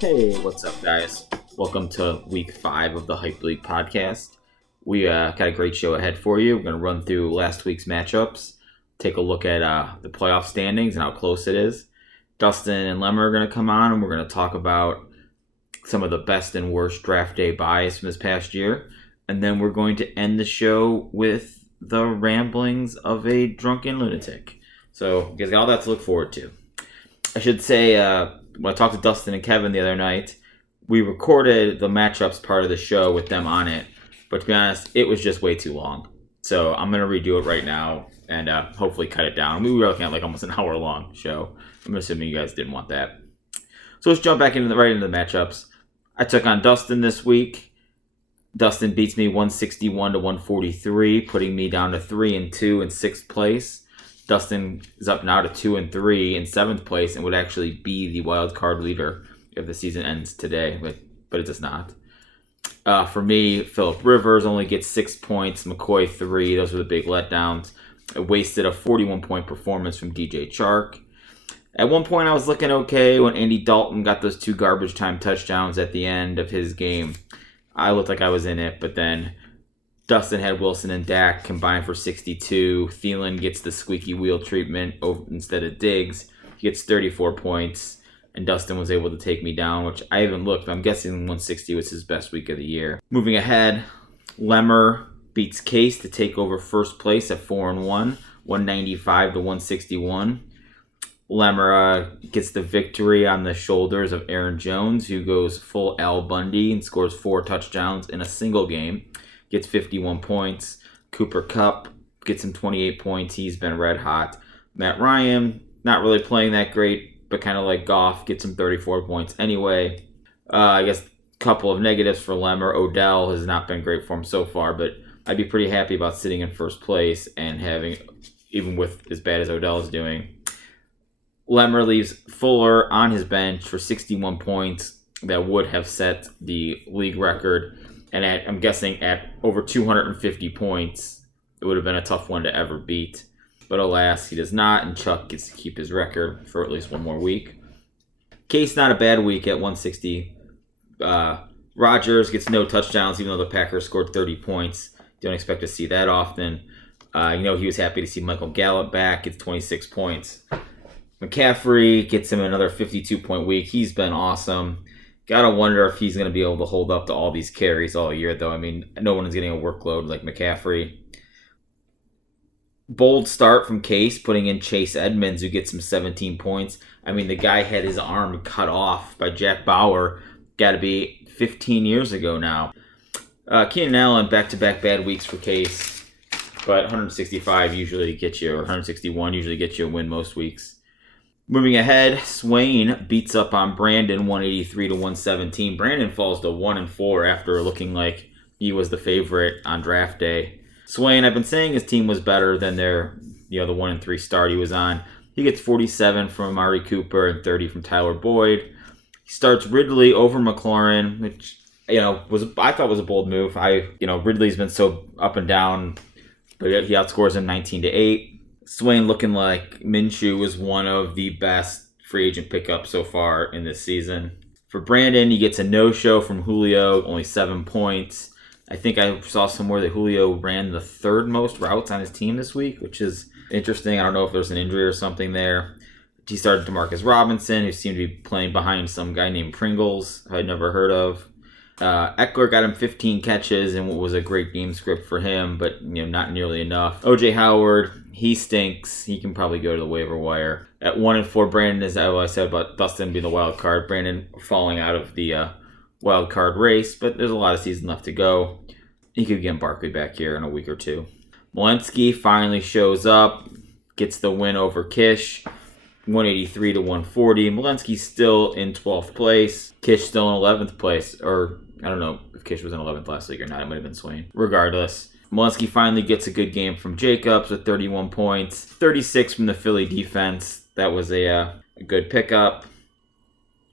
Hey, what's up, guys? Welcome to week 5 of the Hype League podcast. We got a great show ahead for you. We're going to run through last week's matchups, take a look at the playoff standings and how close it is. Dustin and Lemmer are going to come on, and we're going to talk about some of the best and worst draft day buys from this past year. And then we're going to end the show with the ramblings of a drunken lunatic. So you guys got all that to look forward to. I should say, when I talked to Dustin and Kevin the other night, we recorded the matchups part of the show with them on it. But to be honest, it was just way too long. So I'm going to redo it right now and hopefully cut it down. We were looking at like almost an hour long show. I'm assuming you guys didn't want that. So let's jump back right into the matchups. I took on Dustin this week. Dustin beats me 161 to 143, putting me down to 3-2 in 6th place. Dustin is up now to 2-3 in 7th place and would actually be the wild card leader if the season ends today, but it does not. For me, Phillip Rivers only gets 6 points, McCoy 3. Those were the big letdowns. I wasted a 41-point performance from DJ Chark. At one point, I was looking okay when Andy Dalton got those 2 garbage time touchdowns at the end of his game. I looked like I was in it, but then Dustin had Wilson and Dak combined for 62. Thielen gets the squeaky wheel treatment instead of Diggs. He gets 34 points, and Dustin was able to take me down, which I haven't looked, but I'm guessing 160 was his best week of the year. Moving ahead, Lemmer beats Case to take over first place at 4-1, 195 to 161. Lemmer gets the victory on the shoulders of Aaron Jones, who goes full Al Bundy and scores 4 touchdowns in a single game. Gets 51 points. Cooper Kupp gets him 28 points. He's been red hot. Matt Ryan, not really playing that great, but kind of like Goff, gets him 34 points anyway. I guess a couple of negatives for Lemmer. Odell has not been great for him so far, but I'd be pretty happy about sitting in first place and having, even with as bad as Odell is doing. Lemmer leaves Fuller on his bench for 61 points. That would have set the league record. And I'm guessing at over 250 points, it would have been a tough one to ever beat. But alas, he does not, and Chuck gets to keep his record for at least one more week. Case, not a bad week at 160. Rodgers gets no touchdowns, even though the Packers scored 30 points. Don't expect to see that often. He was happy to see Michael Gallup back. Gets 26 points. McCaffrey gets him another 52-point week. He's been awesome. Gotta wonder if he's going to be able to hold up to all these carries all year, though. I mean, no one is getting a workload like McCaffrey. Bold start from Case, putting in Chase Edmonds, who gets him 17 points. I mean, the guy had his arm cut off by Jack Bauer. Got to be 15 years ago now. Keenan Allen, back-to-back bad weeks for Case. But 165 usually gets you, or 161 usually gets you a win most weeks. Moving ahead, Swain beats up on Brandon 183 to 117. Brandon falls to 1-4 after looking like he was the favorite on draft day. Swain, I've been saying his team was better than their, the 1-3 start he was on. He gets 47 from Amari Cooper and 30 from Tyler Boyd. He starts Ridley over McLaurin, which I thought was a bold move. Ridley's been so up and down, but he outscores him 19-8. Swain looking like Minshew was one of the best free agent pickups so far in this season. For Brandon, he gets a no-show from Julio, only 7 points. I think I saw somewhere that Julio ran the 3rd most routes on his team this week, which is interesting. I don't know if there's an injury or something there. He started Demarcus Robinson, who seemed to be playing behind some guy named Pringles, I'd never heard of. Eckler got him 15 catches and what was a great game script for him, but not nearly enough. OJ Howard, he stinks. He can probably go to the waiver wire. At 1-4, Brandon is what I said about Dustin being the wild card. Brandon falling out of the wild card race, but there's a lot of season left to go. He could get Barkley back here in a week or two. Walensky finally shows up, gets the win over Kish, 183 to 140. Walensky's still in 12th place. Kish still in 11th place, or I don't know if Kish was in 11th last week or not. It might have been Swain. Regardless, Walensky finally gets a good game from Jacobs with 31 points. 36 from the Philly defense. That was a good pickup.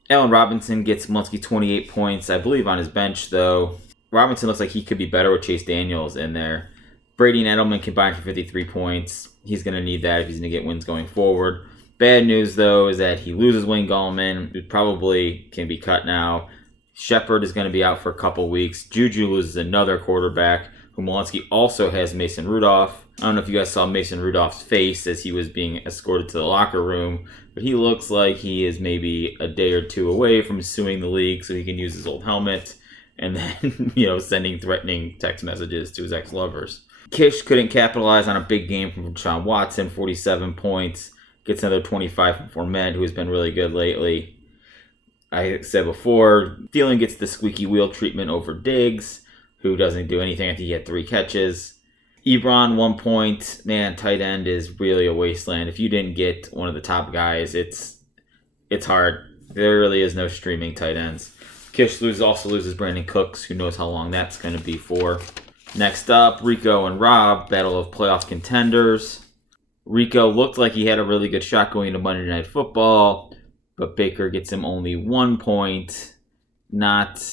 Allen Robinson gets Walensky 28 points, I believe, on his bench, though. Robinson looks like he could be better with Chase Daniels in there. Brady and Edelman combined for 53 points. He's going to need that if he's going to get wins going forward. Bad news, though, is that he loses Wayne Gallman, who probably can be cut now. Shepard is going to be out for a couple weeks. Juju loses another quarterback. Mulanski also has Mason Rudolph. I don't know if you guys saw Mason Rudolph's face as he was being escorted to the locker room, but he looks like he is maybe a day or two away from suing the league so he can use his old helmet and then, sending threatening text messages to his ex-lovers. Kish couldn't capitalize on a big game from Deshaun Watson, 47 points. Gets another 25 from Fournette, who has been really good lately. I said before, Thielen gets the squeaky wheel treatment over Diggs, who doesn't do anything. I think he had 3 catches. Ebron, 1 point. Man, tight end is really a wasteland. If you didn't get one of the top guys, it's hard. There really is no streaming tight ends. Kish also loses Brandon Cooks. Who knows how long that's going to be for. Next up, Rico and Rob, battle of playoff contenders. Rico looked like he had a really good shot going into Monday Night Football, but Baker gets him only 1 point. Not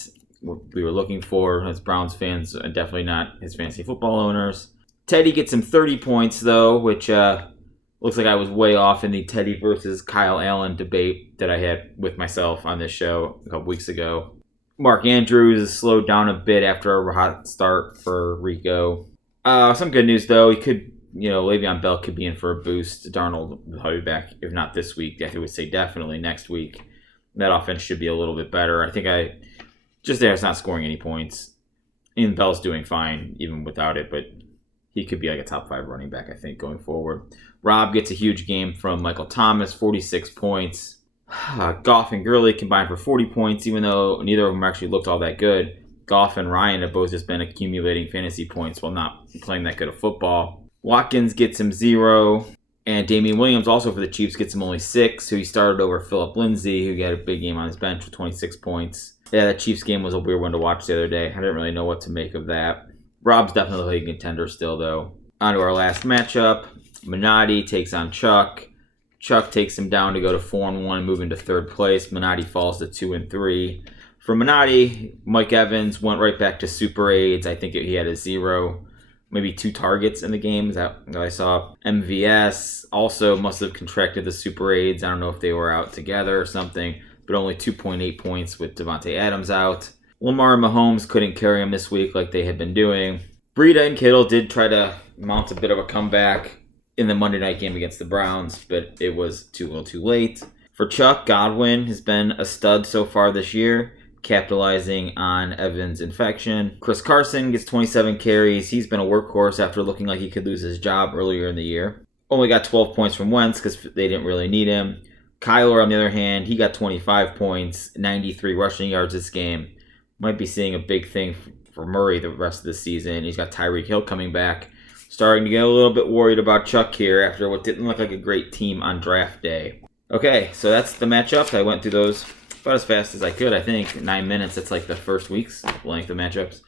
what we were looking for as Browns fans, and definitely not his fantasy football owners. Teddy gets him 30 points, though, which looks like I was way off in the Teddy versus Kyle Allen debate that I had with myself on this show a couple weeks ago. Mark Andrews has slowed down a bit after a hot start for Rico. Some good news, though. He could, Le'Veon Bell could be in for a boost. Darnold will probably be back, if not this week. I would say definitely next week. That offense should be a little bit better. I think it's not scoring any points. And Bell's doing fine even without it, but he could be like a top 5 running back, I think, going forward. Rob gets a huge game from Michael Thomas, 46 points. Goff and Gurley combined for 40 points, even though neither of them actually looked all that good. Goff and Ryan have both just been accumulating fantasy points while not playing that good of football. Watkins gets him 0, and Damian Williams also for the Chiefs gets him only 6, who he started over Phillip Lindsay, who got a big game on his bench with 26 points. Yeah, that Chiefs game was a weird one to watch the other day. I didn't really know what to make of that. Rob's definitely a contender still, though. On to our last matchup. Minotti takes on Chuck. Chuck takes him down to go to 4-1, moving to 3rd place. Minotti falls to 2-3. For Minotti, Mike Evans went right back to Super AIDS. I think he had a 0, maybe 2 targets in the game that I saw. MVS also must have contracted the Super AIDS. I don't know if they were out together or something, but only 2.8 points with Devontae Adams out. Lamar and Mahomes couldn't carry him this week like they had been doing. Breida and Kittle did try to mount a bit of a comeback in the Monday night game against the Browns, but it was too little too late. For Chuck, Godwin has been a stud so far this year, capitalizing on Evans' infection. Chris Carson gets 27 carries. He's been a workhorse after looking like he could lose his job earlier in the year. Only got 12 points from Wentz because they didn't really need him. Kyler, on the other hand, he got 25 points, 93 rushing yards this game. Might be seeing a big thing for Murray the rest of the season. He's got Tyreek Hill coming back. Starting to get a little bit worried about Chuck here after what didn't look like a great team on draft day. Okay, so that's the matchups. I went through those about as fast as I could, I think. 9 minutes, that's like the first week's length of matchups.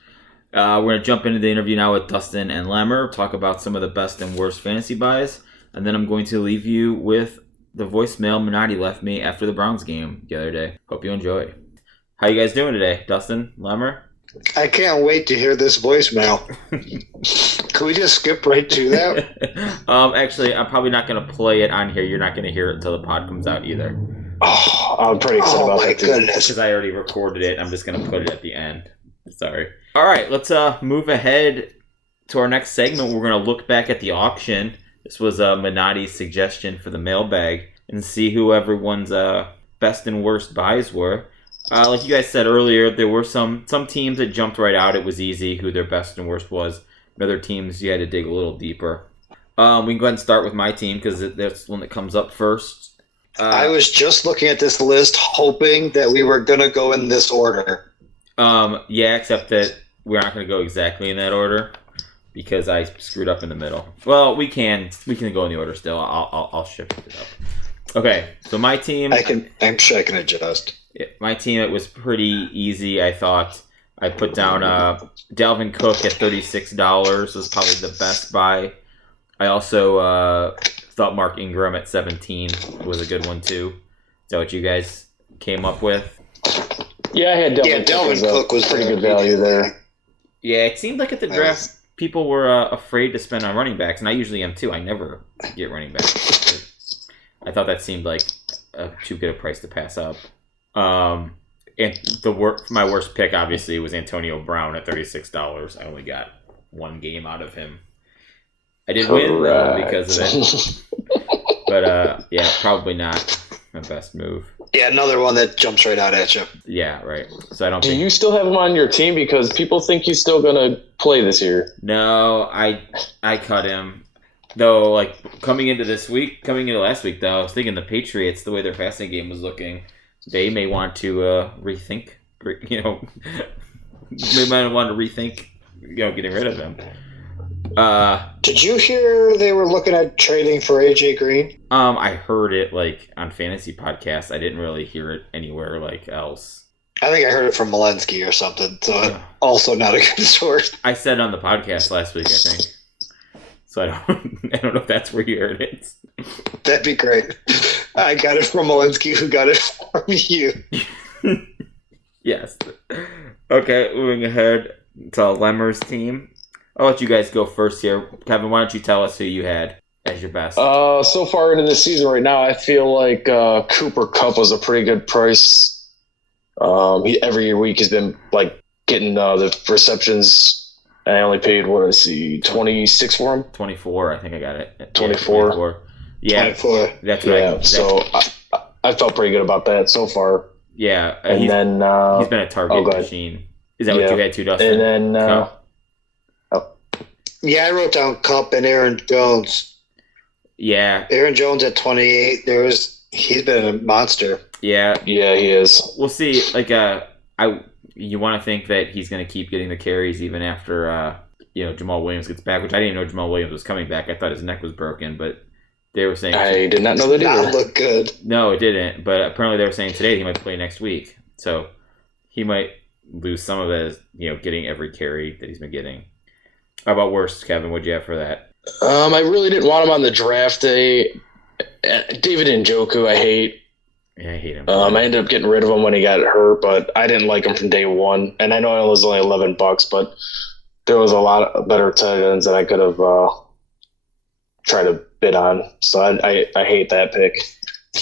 We're going to jump into the interview now with Dustin and Lemmer, talk about some of the best and worst fantasy buys, and then I'm going to leave you with the voicemail Minotti left me after the Browns game the other day. Hope you enjoy. How you guys doing today, Dustin, Lemmer? I can't wait to hear this voicemail. Can we just skip right to that? Actually, I'm probably not going to play it on here. You're not going to hear it until the pod comes out either. Oh, I'm pretty excited about that. Oh, my goodness. Because I already recorded it. I'm just going to put it at the end. Sorry. All right, let's move ahead to our next segment. We're going to look back at the auction. This was Minotti's suggestion for the mailbag and see who everyone's best and worst buys were. Like you guys said earlier, there were some teams that jumped right out. It was easy who their best and worst was. Other teams, you had to dig a little deeper. We can go ahead and start with my team because that's the one that comes up first. I was just looking at this list hoping that we were going to go in this order. Yeah, except that we're not going to go exactly in that order because I screwed up in the middle. Well, we can go in the order still. I'll shift it up. Okay, so my team. I'm sure I can adjust. Yeah, my team, it was pretty easy, I thought. I put down Dalvin Cook at $36 was probably the best buy. I also thought Mark Ingram at 17 was a good one too. Is that what you guys came up with? Yeah, I had Dalvin Cook was pretty good value there. Yeah, it seemed like at the draft people were afraid to spend on running backs, and I usually am too. I never get running backs. I thought that seemed like too good a price to pass up. And my worst pick, obviously, was Antonio Brown at $36. I only got one game out of him. I did win, though, because of it. But, yeah, probably not my best move. Yeah, another one that jumps right out at you. Yeah, right. So I don't. Do you still have him on your team because people think he's still gonna play this year? No, I cut him. Though, like coming into last week, though, I was thinking the Patriots, the way their passing game was looking, they may want to rethink. They might want to rethink, getting rid of him. Did you hear they were looking at trading for AJ Green? I heard it like on fantasy podcasts. I didn't really hear it anywhere like else. I think I heard it from Malinsky or something. So also not a good source. I said on the podcast last week, I think. So I don't know if that's where you heard it. That'd be great. I got it from Malinsky, who got it from you. Yes. Okay, moving ahead to Lemmer's team. I'll let you guys go first here. Kevin, why don't you tell us who you had as your best? So far into the season right now, I feel like Cooper Kupp was a pretty good price. Every week he's been like getting the receptions. I only paid, 26 for him? 24, I think I got it. 24? Yeah, 24. That's right. So I felt pretty good about that so far. Yeah. And then... he's been a target machine. Is that what you had too, Dustin? And then... Yeah, I wrote down Kupp and Aaron Jones. Yeah. Aaron Jones at 28. He's been a monster. Yeah. Yeah, he is. We'll see. Like, you want to think that he's going to keep getting the carries even after, Jamal Williams gets back, which I didn't even know Jamal Williams was coming back. I thought his neck was broken, but they were saying... I did not know that either. Not look good. No, it didn't. But apparently they were saying today he might play next week. So he might lose some of his, getting every carry that he's been getting. How about worst, Kevin? What'd you have for that? I really didn't want him on the draft day. David Njoku, I hate. Yeah, I hate him. I ended up getting rid of him when he got hurt, but I didn't like him from day one. And I know it was only $11, but there was a lot of better tight ends that I could have tried to bid on. So I hate that pick.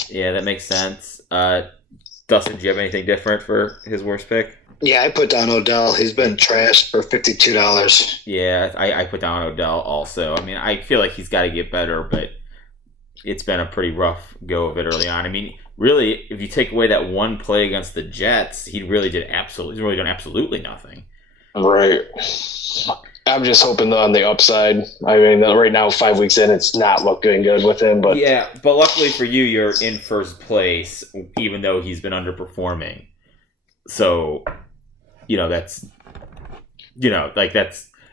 Yeah, that makes sense. Dustin, do you have anything different for his worst pick? Yeah, I put down Odell. He's been trashed for $52. Yeah, I put down Odell also. I mean, I feel like he's got to get better, but it's been a pretty rough go of it early on. I mean, really, if you take away that one play against the Jets, he's really done absolutely nothing. Right. I'm just hoping on the upside. I mean, right now, 5 weeks in, it's not looking good with him. But yeah, but luckily for you, you're in first place, even though he's been underperforming. So, that's,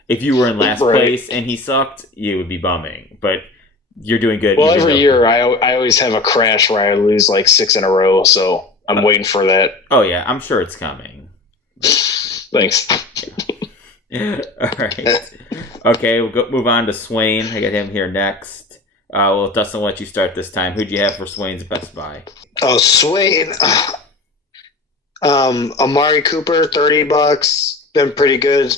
if you were in last place and he sucked, you would be bumming. But you're doing good. Well, every year I always have a crash where I lose like 6 in a row. So I'm waiting for that. Oh, yeah, I'm sure it's coming. Thanks. All right. Okay, we'll move on to Swain. I got him here next. Dustin, I'll let you start this time. Who'd you have for Swain's best buy? Oh, Swain. Amari Cooper, $30, been pretty good.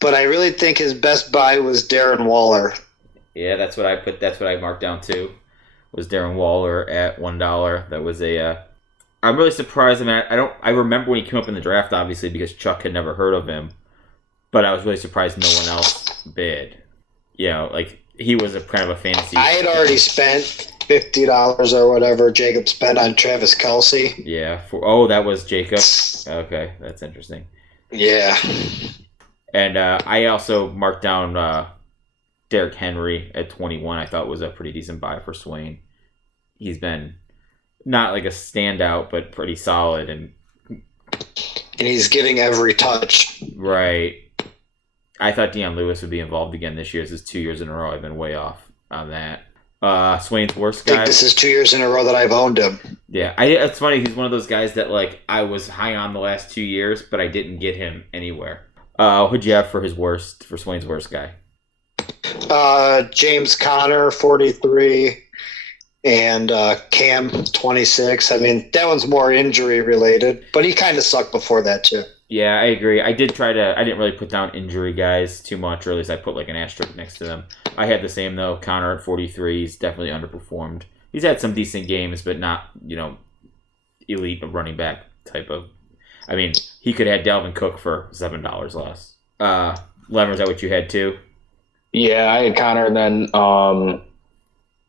But I really think his best buy was Darren Waller. Yeah, that's what I marked down too. Was Darren Waller at $1. That was I'm really surprised. I mean, I remember when he came up in the draft, obviously, because Chuck had never heard of him. But I was really surprised no one else bid. He was kind of a fantasy. I had already spent $50 or whatever Jacob spent on Travis Kelce. Yeah. That was Jacob. Okay, that's interesting. Yeah. And I also marked down Derrick Henry at 21. I thought was a pretty decent buy for Swain. He's been not like a standout, but pretty solid, and he's getting every touch. Right. I thought Deion Lewis would be involved again this year. This is 2 years in a row. I've been way off on that. Swain's worst guy. I think this is 2 years in a row that I've owned him. Yeah, it's funny. He's one of those guys that I was high on the last 2 years, but I didn't get him anywhere. Who'd you have for Swain's worst guy? James Conner, 43, and Cam, 26. I mean, that one's more injury related, but he kind of sucked before that too. Yeah, I agree. I didn't really put down injury guys too much, or at least I put like an asterisk next to them. I had the same though. Conner at 43, he's definitely underperformed he's had some decent games, but not, elite running back type of. I mean, he could have had Dalvin Cook for $7 less. Lemmer, is that what you had too? Yeah, I had Connor and then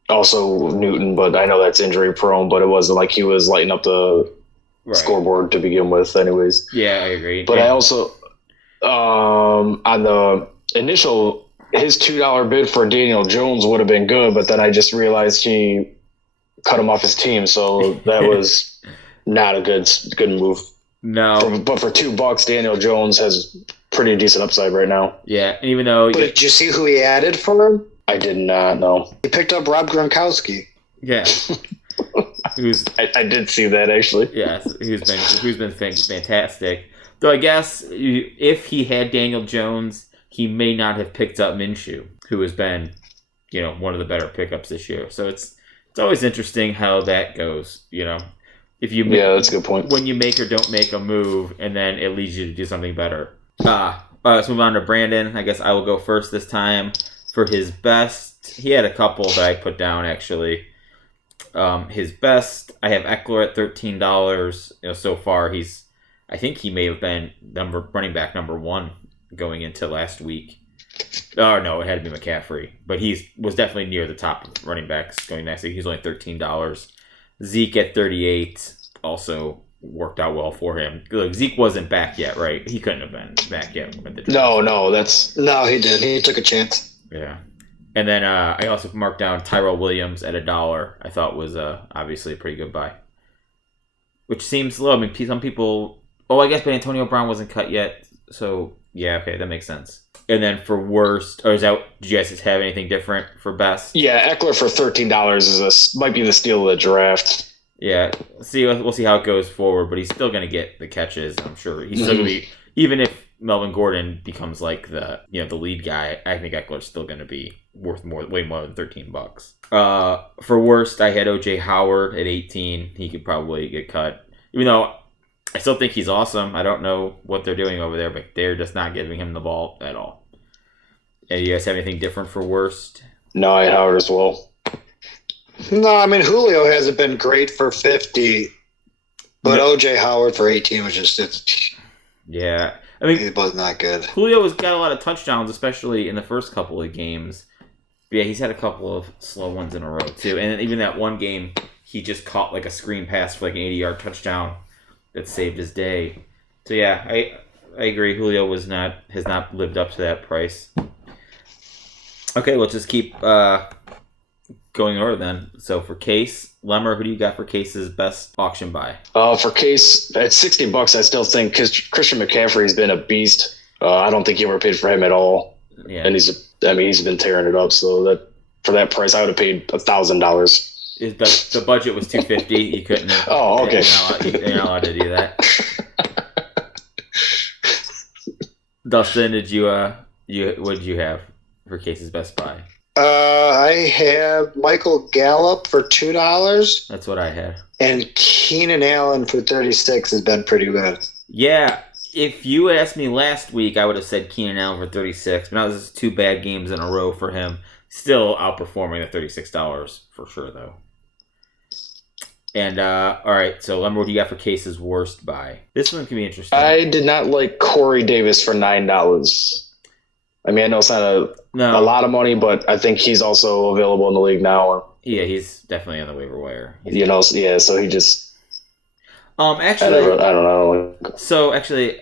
also Newton, but I know that's injury prone, but it wasn't like he was lighting up the scoreboard to begin with anyways. Yeah, I agree. But I also, on the initial, his $2 bid for Daniel Jones would have been good, but then I just realized he cut him off his team, so that was not a good move. No. But for $2, Daniel Jones has pretty decent upside right now. Yeah, and even though... But did you see who he added for him? I did not know. He picked up Rob Gronkowski. Yeah. I did see that, actually. Yeah, who's been fantastic. Though I guess if he had Daniel Jones, he may not have picked up Minshew, who has been, one of the better pickups this year. So it's always interesting how that goes, If you that's a good point. When you make or don't make a move, and then it leads you to do something better. Let's move on to Brandon. I guess I will go first this time. For his best, he had a couple that I put down, actually. His best, I have Eckler at $13. So far, I think he may have been running back number 1 going into last week. Oh, no, it had to be McCaffrey. But he was definitely near the top of running backs going next week. He's only $13. Zeke at 38 also worked out well for him. Look, Zeke wasn't back yet, right? He couldn't have been back yet. No, he did. He took a chance. Yeah. And then I also marked down Tyrell Williams at $1. I thought was obviously a pretty good buy. Which seems low. I mean, some people... Oh, I guess but Antonio Brown wasn't cut yet. So, yeah, okay, that makes sense. And then for worst... did you guys have anything different for best? Yeah, Eckler for $13 might be the steal of the draft. Yeah, we'll see how it goes forward, but he's still going to get the catches, I'm sure. He's still going to be... Even if Melvin Gordon becomes like the lead guy, I think Eckler's still going to be worth way more than $13. For worst, I had OJ Howard at 18. He could probably get cut, even though I still think he's awesome. I don't know what they're doing over there, but they're just not giving him the ball at all. And you guys have anything different for worst? No, I had Howard as well. No, I mean Julio hasn't been great for 50, but OJ Howard for 18 was just yeah. I mean, it was not good. Julio has got a lot of touchdowns, especially in the first couple of games. But yeah, he's had a couple of slow ones in a row too. And even that one game, he just caught like a screen pass for like an 80-yard touchdown that saved his day. So yeah, I agree. Julio has not lived up to that price. Okay, let's just keep going over then. So for Case, Lemmer, who do you got for Case's best auction buy? For Case, at $60, I still think Christian McCaffrey's been a beast. I don't think he ever paid for him at all. Yeah. And he's been tearing it up. So that for that price, I would have paid $1,000. The budget was $250. You couldn't. Oh, okay. You're not allowed to do that. Dustin, what did you have for Case's best buy? I have Michael Gallup for $2. That's what I had. And Keenan Allen for 36 has been pretty good. Yeah, if you asked me last week, I would have said Keenan Allen for 36. But now this is 2 bad games in a row for him. Still outperforming the $36 for sure, though. And all right, so Lemmer, what do you got for Case's worst buy? This one can be interesting. I did not like Corey Davis for $9. I mean, I know it's not a lot of money, but I think he's also available in the league now. Yeah, he's definitely on the waiver wire. So he just... Actually... I don't know. So, actually,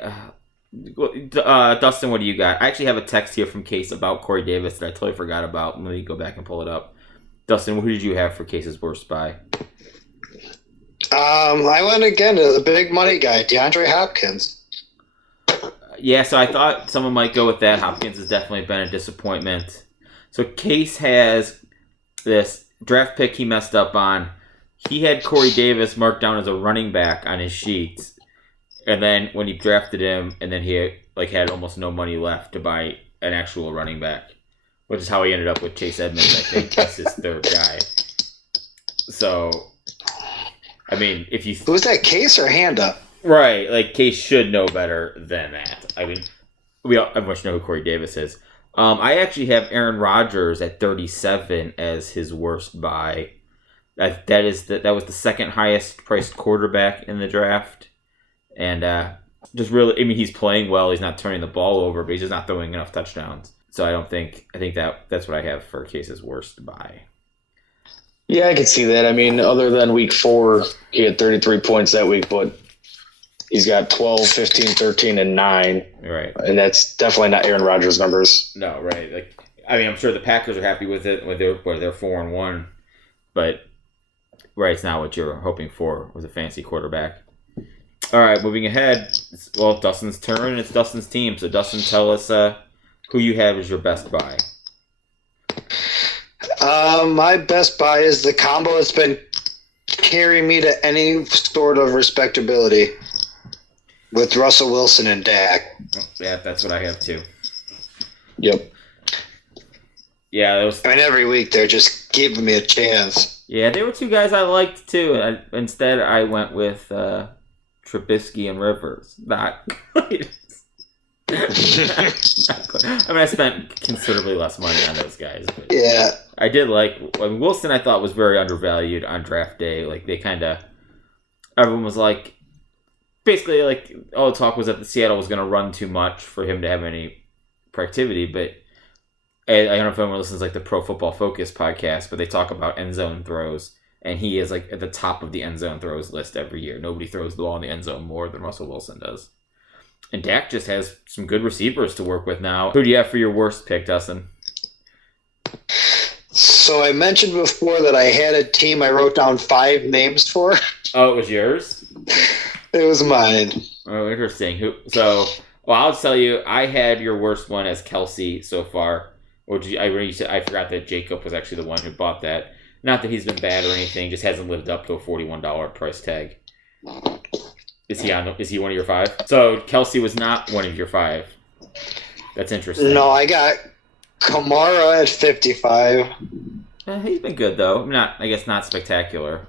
Dustin, what do you got? I actually have a text here from Case about Corey Davis that I totally forgot about. Let me go back and pull it up. Dustin, who did you have for Case's worst buy? I went again to the big money guy, DeAndre Hopkins. Yeah, so I thought someone might go with that. Hopkins has definitely been a disappointment. So Case has this draft pick he messed up on. He had Corey Davis marked down as a running back on his sheet. And then when he drafted him, and then he had almost no money left to buy an actual running back, which is how he ended up with Chase Edmonds, I think. That's his third guy. So, I mean, if you... Who's that, Case or Handa? Right, like Case should know better than that. I mean, we all much know who Corey Davis is. I actually have Aaron Rodgers at 37 as his worst buy. That was the second highest priced quarterback in the draft, and just really, I mean, he's playing well. He's not turning the ball over, but he's just not throwing enough touchdowns. So I think that's what I have for Case's worst buy. Yeah, I can see that. I mean, other than week 4, he had 33 points that week, but he's got 12, 15, 13, and 9. Right. And that's definitely not Aaron Rodgers' numbers. No, right. Like, I mean, I'm sure the Packers are happy with it when they're 4-1, but right, it's not what you're hoping for with a fancy quarterback. All right, moving ahead. It's Dustin's turn, and it's Dustin's team. So, Dustin, tell us who you have as your best buy. My best buy is the combo that's been carrying me to any sort of respectability with Russell Wilson and Dak. Yeah, that's what I have too. Yep. Yeah, every week they're just giving me a chance. Yeah, there were two guys I liked too. Instead, I went with Trubisky and Rivers. Not quite. I mean, I spent considerably less money on those guys. But yeah. I did Wilson, I thought, was very undervalued on draft day. Like, everyone was like, basically, like, all the talk was that the Seattle was going to run too much for him to have any productivity. But I don't know if anyone listens like the Pro Football Focus podcast, but they talk about end zone throws. And he is like at the top of the end zone throws list every year. Nobody throws the ball in the end zone more than Russell Wilson does. And Dak just has some good receivers to work with now. Who do you have for your worst pick, Dustin? So I mentioned before that I had a team I wrote down 5 names for. Oh, it was yours? It was mine. Oh, interesting. I'll tell you, I had your worst one as Kelsey so far. I forgot that Jacob was actually the one who bought that. Not that he's been bad or anything, just hasn't lived up to a $41 price tag. Is he one of your 5? So Kelsey was not one of your 5. That's interesting. No, I got Kamara at 55. He's been good though. I guess not spectacular.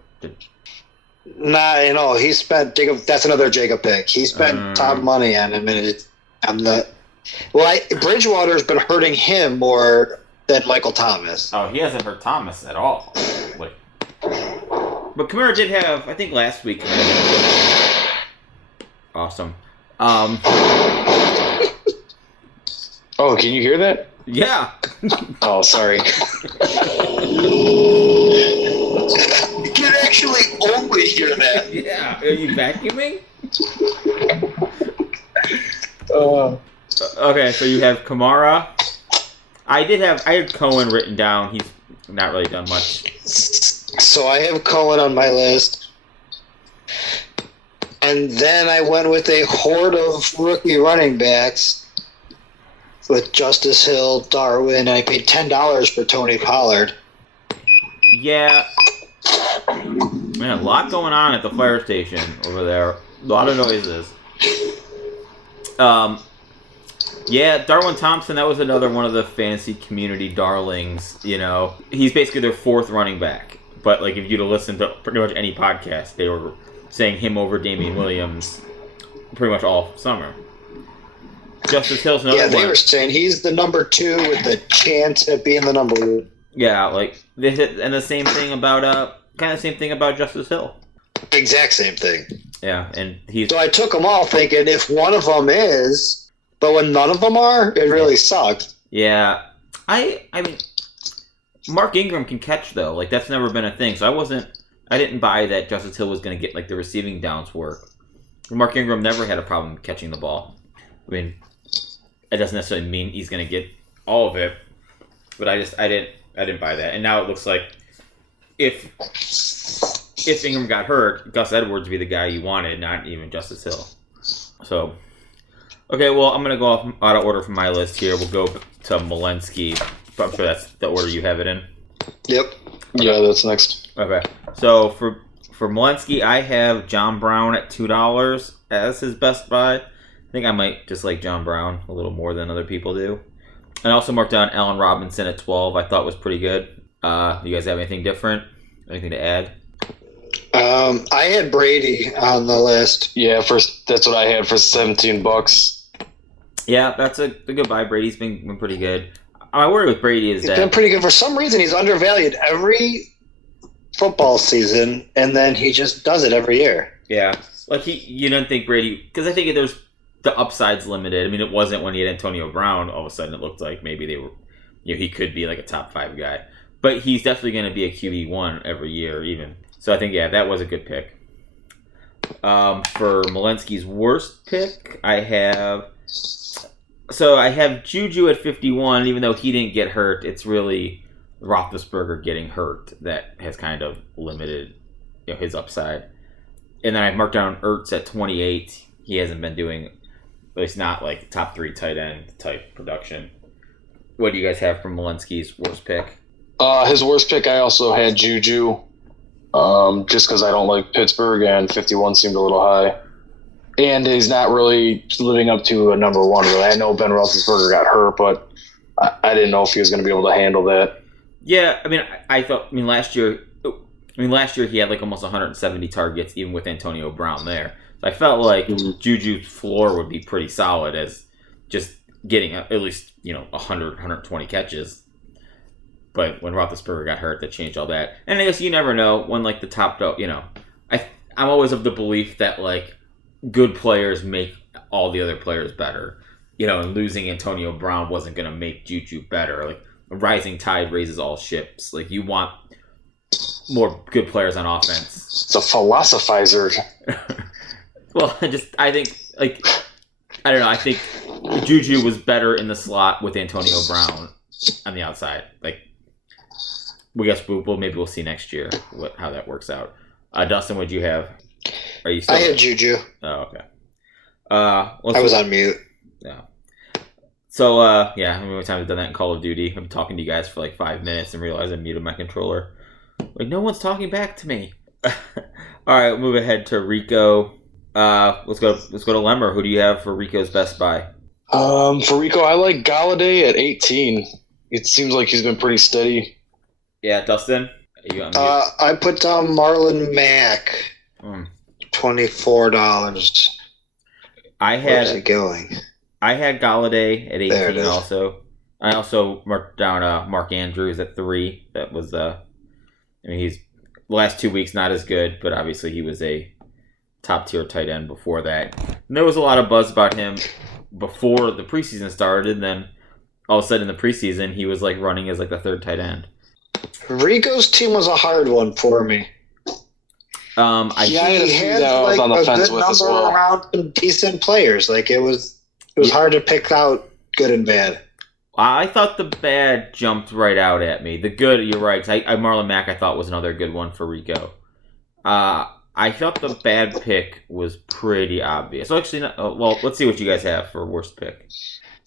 He spent Jacob. That's another Jacob pick. He spent top money on him, and Bridgewater's been hurting him more than Michael Thomas. Oh, he hasn't hurt Thomas at all. But Kamara did have, I think last week. Awesome. Oh, can you hear that? Yeah. Oh, sorry. You can actually only hear that. Yeah. Are you vacuuming? Okay, so you have Kamara. I had Cohen written down. He's not really done much. So I have Cohen on my list. And then I went with a horde of rookie running backs with Justice Hill, Darwin, and I paid $10 for Tony Pollard. Yeah. Man, a lot going on at the fire station over there. A lot of noises. Yeah, Darwin Thompson, that was another one of the fantasy community darlings, He's basically their 4th running back. But, like, if you'd have listened to pretty much any podcast, they were saying him over Damian Williams pretty much all summer. Justice Hill's another one. Yeah, they were saying he's the number 2 with the chance at being the number 1. Yeah, like, and the same thing about, kind of same thing about Justice Hill. Exact same thing. Yeah, and So I took them all thinking if one of them is, but when none of them are, it really sucks. Yeah. I mean, Mark Ingram can catch, though. Like, that's never been a thing. So I didn't buy that Justice Hill was going to get, like, the receiving downs work. Mark Ingram never had a problem catching the ball. I mean, it doesn't necessarily mean he's going to get all of it, but I didn't buy that. And now it looks like if Ingram got hurt, Gus Edwards would be the guy you wanted, not even Justice Hill. So, okay, well, I'm going to go off out of order from my list here. We'll go to Malinsky. I'm sure that's the order you have it in. Yep. Yeah, that's next. Okay. So for Malinsky, I have John Brown at $2 as his best buy. I think I might just like John Brown a little more than other people do. And I also marked down Allen Robinson at 12. I thought was pretty good. You guys have anything different? Anything to add? I had Brady on the list. Yeah, that's what I had for $17. Yeah, that's a good buy. Brady's been pretty good. My worry with Brady is He's been pretty good. For some reason, he's undervalued. Every football season, and then he just does it every year. Yeah. Like, you don't think Brady... Because I think there's... The upside's limited. I mean, it wasn't when he had Antonio Brown. All of a sudden, it looked like maybe they were... he could be like a top 5 guy. But he's definitely going to be a QB1 every year, even. So I think, that was a good pick. For Malinsky's worst pick, I have Juju at 51. Even though he didn't get hurt, it's really Roethlisberger getting hurt that has kind of limited his upside. And then I marked down Ertz at 28. He hasn't been doing, at least not like top 3 tight end type production. What do you guys have from Malinsky's worst pick? His worst pick, I also had Juju. Just because I don't like Pittsburgh, and 51 seemed a little high. And he's not really living up to a number 1, really. I know Ben Roethlisberger got hurt, but I didn't know if he was going to be able to handle that. Yeah, last year he had like almost 170 targets, even with Antonio Brown there. So I felt like Juju's floor would be pretty solid as just getting at least 100, 120 catches. But when Roethlisberger got hurt, that changed all that. And I guess you never know when like the top I'm always of the belief that like good players make all the other players better. And losing Antonio Brown wasn't going to make Juju better. Like a rising tide raises all ships. Like you want more good players on offense. It's a philosophizer. Well, I think Juju was better in the slot with Antonio Brown on the outside. Like, maybe we'll see next year how that works out. Dustin, what'd you have? Are you still... I had Juju. Oh, okay. I was on mute. Yeah. So, how many times I've done that in Call of Duty? I'm talking to you guys for like 5 minutes and realize I muted my controller. Like, no one's talking back to me. All right, we'll move ahead to Rico. Let's go to Lemmer. Who do you have for Rico's best buy? For Rico, I like Galladay at 18. It seems like he's been pretty steady. Yeah, Dustin? Are you on mute? I put down Marlon Mack. $24. Where's it going? I had Galladay at 18 also. I also marked down Mark Andrews at 3. That was he's the last 2 weeks not as good, but obviously he was a top tier tight end before that. And there was a lot of buzz about him before the preseason started, and then all of a sudden in the preseason he was like running as like the 3rd tight end. Rico's team was a hard one for me. He had like on the a fence good with as number well. around some decent players. Like it was hard to pick out good and bad. I thought the bad jumped right out at me. The good, you're right. Marlon Mack I thought was another good one for Rico. I thought the bad pick was pretty obvious. So actually, let's see what you guys have for worst pick.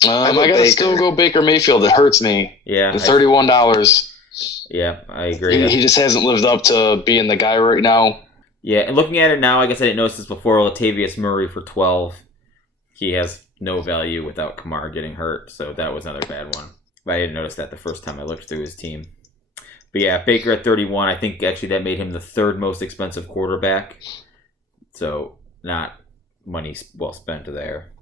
I gotta still go Baker Mayfield. It hurts me. Yeah, the $31. Yeah, I agree. He just hasn't lived up to being the guy right now. Yeah, and looking at it now, I guess I didn't notice this before. Latavius Murray for 12. He has no value without Kamara getting hurt, so that was another bad one. But I didn't notice that the first time I looked through his team. But yeah, Baker at 31, I think actually that made him the 3rd most expensive quarterback. So not money well spent there.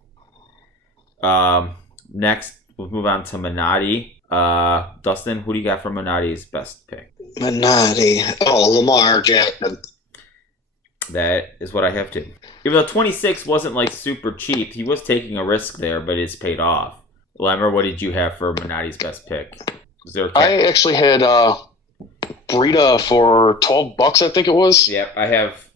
Next, we'll move on to Minotti. Dustin, who do you got for Minotti's best pick? Minotti. Oh, Lamar Jackson. That is what I have too. Even though 26 wasn't like super cheap, he was taking a risk there, but it's paid off. Lemmer, what did you have for Minotti's best pick? Was there I actually had Breida for $12, I think it was. Yep, I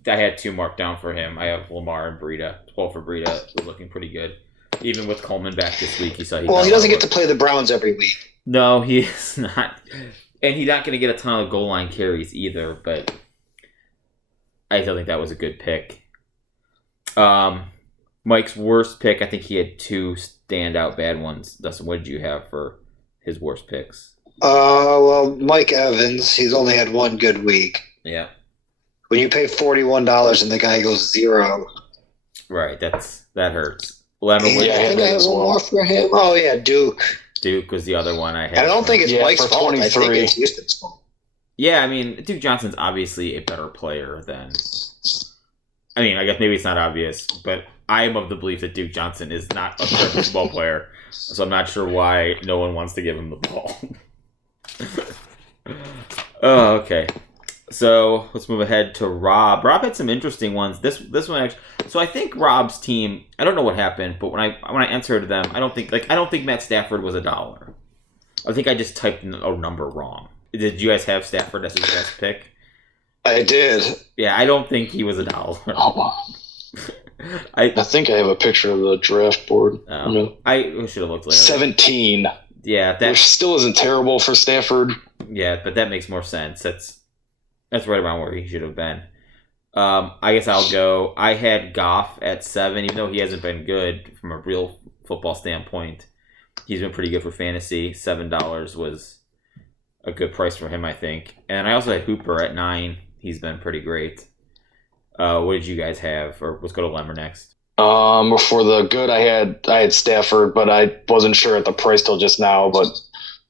had 2 marked down for him. I have Lamar and Breida. 12 for Breida was looking pretty good. Even with Coleman back this week, he doesn't get to play the Browns every week. No, he is not. And he's not going to get a ton of goal line carries either, but I still think that was a good pick. Mike's worst pick, I think he had 2 standout bad ones. Dustin, what did you have for his worst picks? Mike Evans, he's only had 1 good week. Yeah. When you pay $41 and the guy goes 0. Right, that hurts. Lemmer, I think I have one more for him. Oh, yeah, Duke. Duke was the other one I had. I don't think it's Mike's fault. 23. I think it's Houston's fault. Yeah, I mean, Duke Johnson's obviously a better player than... I mean, I guess maybe it's not obvious, but I am of the belief that Duke Johnson is not a terrible football player, so I'm not sure why no one wants to give him the ball. Oh, okay. So let's move ahead to Rob. Rob had some interesting ones. This one actually. So I think Rob's team. I don't know what happened, but when I answered them, I don't think Matt Stafford was $1. I think I just typed a number wrong. Did you guys have Stafford as his best pick? I did. Yeah, I don't think he was $1. Oh, I think I have a picture of the draft board. I should have looked later. 17. Yeah, that which still isn't terrible for Stafford. Yeah, but that makes more sense. That's right around where he should have been. I guess I'll go. I had Goff at 7, even though he hasn't been good from a real football standpoint. He's been pretty good for fantasy. $7 was a good price for him, I think. And I also had Hooper at 9. He's been pretty great. What did you guys have? Or let's go to Lemmer next. For the good, I had Stafford, but I wasn't sure at the price till just now. But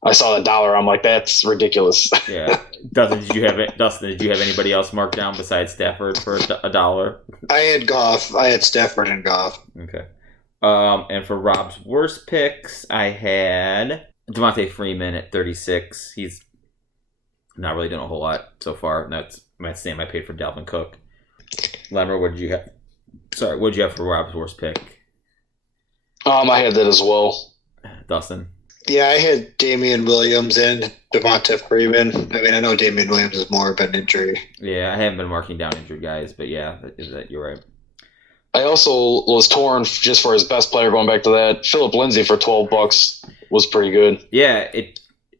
I saw the $1. I'm like, that's ridiculous. Yeah. Dustin, did you have anybody else marked down besides Stafford for $1? I had Goff. I had Stafford and Goff. Okay. And for Rob's worst picks, I had Devontae Freeman at 36. He's not really done a whole lot so far. That's my same I paid for Dalvin Cook. Lemmer, what did you have? Sorry, what did you have for Rob's worst pick? I had that as well. Dustin? Yeah, I had Damian Williams and Devonta Freeman. I mean, I know Damian Williams is more of an injury. Yeah, I haven't been marking down injured guys, but yeah, you're right. I also was torn just for his best player, going back to that. Philip Lindsay for $12 was pretty good. Yeah,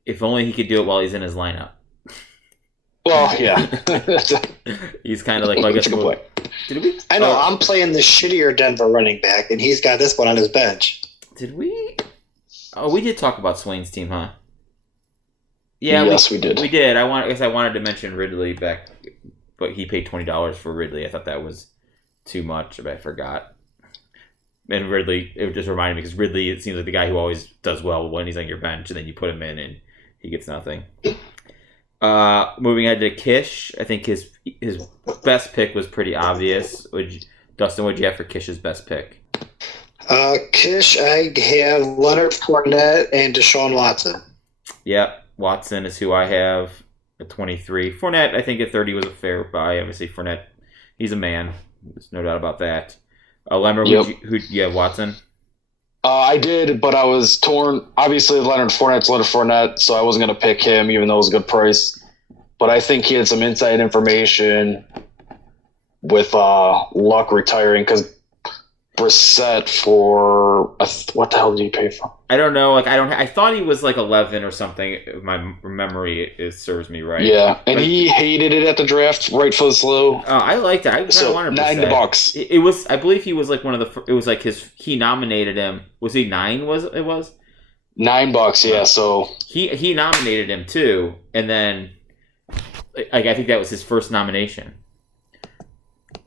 if only he could do it while he's in his lineup. Well, yeah. He's kind of like, well, I guess That's a good point. Did we? I know, I'm playing the shittier Denver running back, and he's got this one on his bench. Did we? Oh, we did talk about Swain's team, huh? Yeah, yes, we did. We did. I guess I wanted to mention Ridley back, but he paid $20 for Ridley. I thought that was too much, but I forgot. And Ridley, it just reminded me because Ridley, it seems like the guy who always does well when he's on your bench, and then you put him in and he gets nothing. Moving ahead to Kish, I think his best pick was pretty obvious. Dustin, what did you have for Kish's best pick? Kish, I have Leonard Fournette and Deshaun Watson. Yep, Watson is who I have at 23. Fournette, I think at 30 was a fair buy. Obviously, Fournette, he's a man. There's no doubt about that. Lemmer, who you have, Watson? I did, but I was torn. Obviously, Leonard Fournette, so I wasn't going to pick him, even though it was a good price. But I think he had some inside information with Luck retiring, because Brissett for what the hell did he pay for? I don't know. I thought he was like 11 or something. If my memory serves me right. Yeah, and he hated it at the draft, rightfully so. I liked it. I so wanted $9. It was. I believe he was like one of the. It was like he nominated him. Was he 9? Was $9? Yeah. So he nominated him too, and then I think that was his first nomination.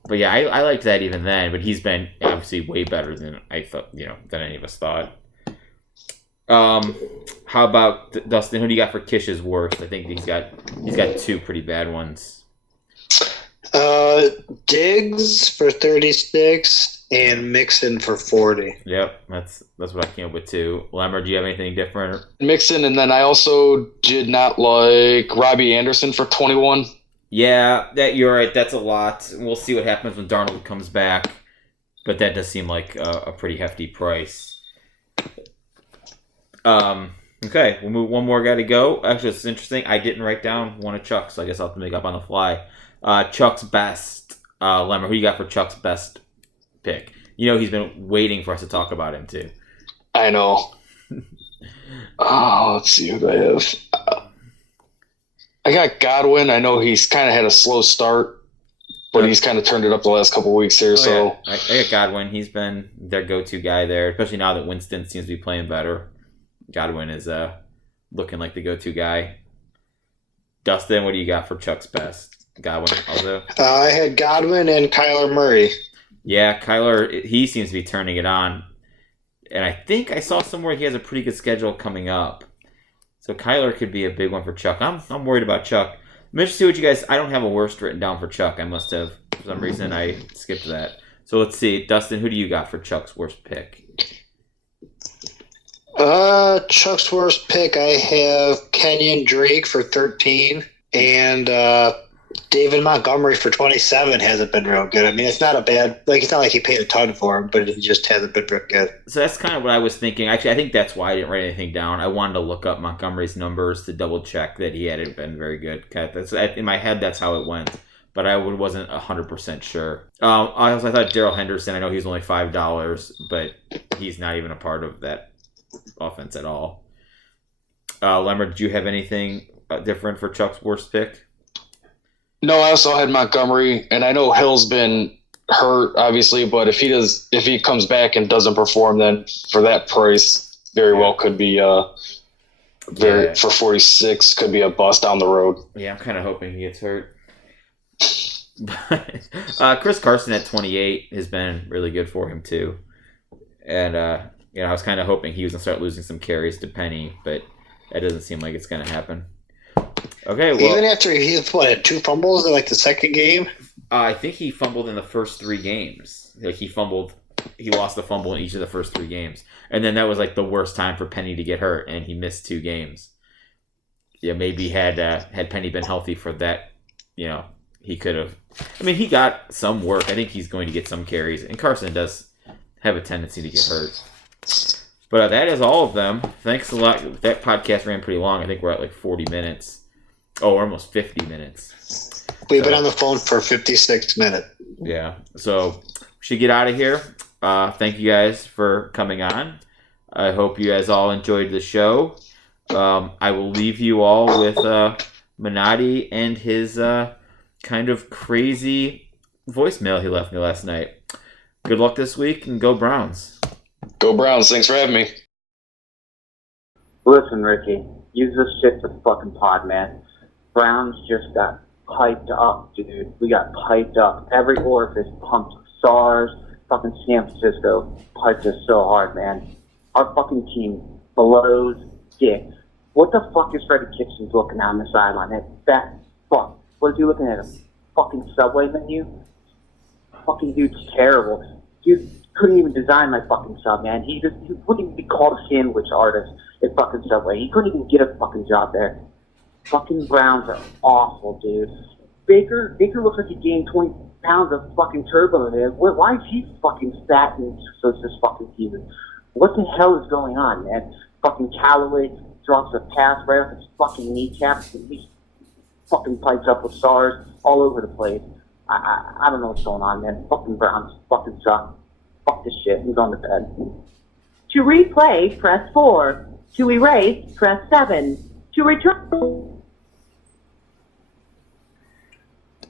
But yeah, I liked that even then. But he's been obviously way better than I thought. Than any of us thought. How about Dustin? Who do you got for Kish's worst? I think he's got 2 pretty bad ones. Diggs for 36 and Mixon for 40. Yep, that's what I came up with too. Lemmer, do you have anything different? Mixon, and then I also did not like Robbie Anderson for 21. Yeah, you're right. That's a lot. We'll see what happens when Darnold comes back, but that does seem like a pretty hefty price. Okay, we'll move one more guy to go. Actually, it's interesting. I didn't write down one of Chuck's, so I guess I'll have to make up on the fly. Chuck's best. Lemmer, who you got for Chuck's best pick? He's been waiting for us to talk about him too. I know. Let's see who I have. I got Godwin. I know he's kind of had a slow start, but he's kind of turned it up the last couple of weeks here. So yeah. I got Godwin. He's been their go-to guy there, especially now that Winston seems to be playing better. Godwin is looking like the go-to guy. Dustin, what do you got for Chuck's best? Godwin also? I had Godwin and Kyler Murray. Yeah, Kyler, he seems to be turning it on. And I think I saw somewhere he has a pretty good schedule coming up. So Kyler could be a big one for Chuck. I'm worried about Chuck. I'm interested to see what you guys... I don't have a worst written down for Chuck. I must have. For some reason, I skipped that. So let's see. Dustin, who do you got for Chuck's worst pick? Chuck's worst pick, I have Kenyon Drake for 13 and David Montgomery for 27 hasn't been real good. I mean, it's not a bad it's not like he paid a ton for him, but he just hasn't been real good. So that's kind of what I was thinking. Actually, I think that's why I didn't write anything down. I wanted to look up Montgomery's numbers to double check that he hadn't been very good. In my head, that's how it went, but I wasn't 100% sure. I thought Darrell Henderson. I know he's only $5, but he's not even a part of that offense at all. Lemmer, did you have anything different for Chuck's worst pick? No, I also had Montgomery, and I know Hill's been hurt, obviously, but if he comes back and doesn't perform, then for that price, very well could be for 46 could be a bust down the road. Yeah, I'm kind of hoping he gets hurt. Chris Carson at 28 has been really good for him too, and I was kind of hoping he was gonna start losing some carries to Penny, but that doesn't seem like it's gonna happen. Okay, well, even after he had 2 fumbles in the second game. I think he fumbled in the first 3 games. He lost the fumble in each of the first 3 games, and then that was the worst time for Penny to get hurt, and he missed 2 games. Yeah, maybe had Penny been healthy for that, he could have. I mean, he got some work. I think he's going to get some carries, and Carson does have a tendency to get hurt. But that is all of them. Thanks a lot. That podcast ran pretty long. I think we're at 40 minutes. Oh, almost 50 minutes. We've been on the phone for 56 minutes. Yeah. So we should get out of here. Thank you guys for coming on. I hope you guys all enjoyed the show. I will leave you all with Minotti and his kind of crazy voicemail he left me last night. Good luck this week and go Browns. Go Browns. Thanks for having me. Listen, Ricky, use this shit to fucking pod, man. Browns just got piped up, dude. We got piped up. Every orifice pumped. SARS, fucking San Francisco piped us so hard, man. Our fucking team blows dick. What the fuck is Freddie Kitchens looking on the sideline? That fuck. What is he looking at? A fucking Subway menu? Fucking dude's terrible. Dude couldn't even design my fucking sub, man. He wouldn't even be called a sandwich artist at fucking Subway. He couldn't even get a fucking job there. Fucking Browns are awful, dude. Baker looks like he gained 20 pounds of fucking turbo there. Why is he fucking fat and so it's this fucking season? What the hell is going on, man? Fucking Callaway drops a pass right off his fucking kneecaps and he fucking pipes up with SARS all over the place. I don't know what's going on, man. Fucking Browns fucking suck. Fuck this shit. I'm going to bed. To replay, press 4. To erase, press 7. To return...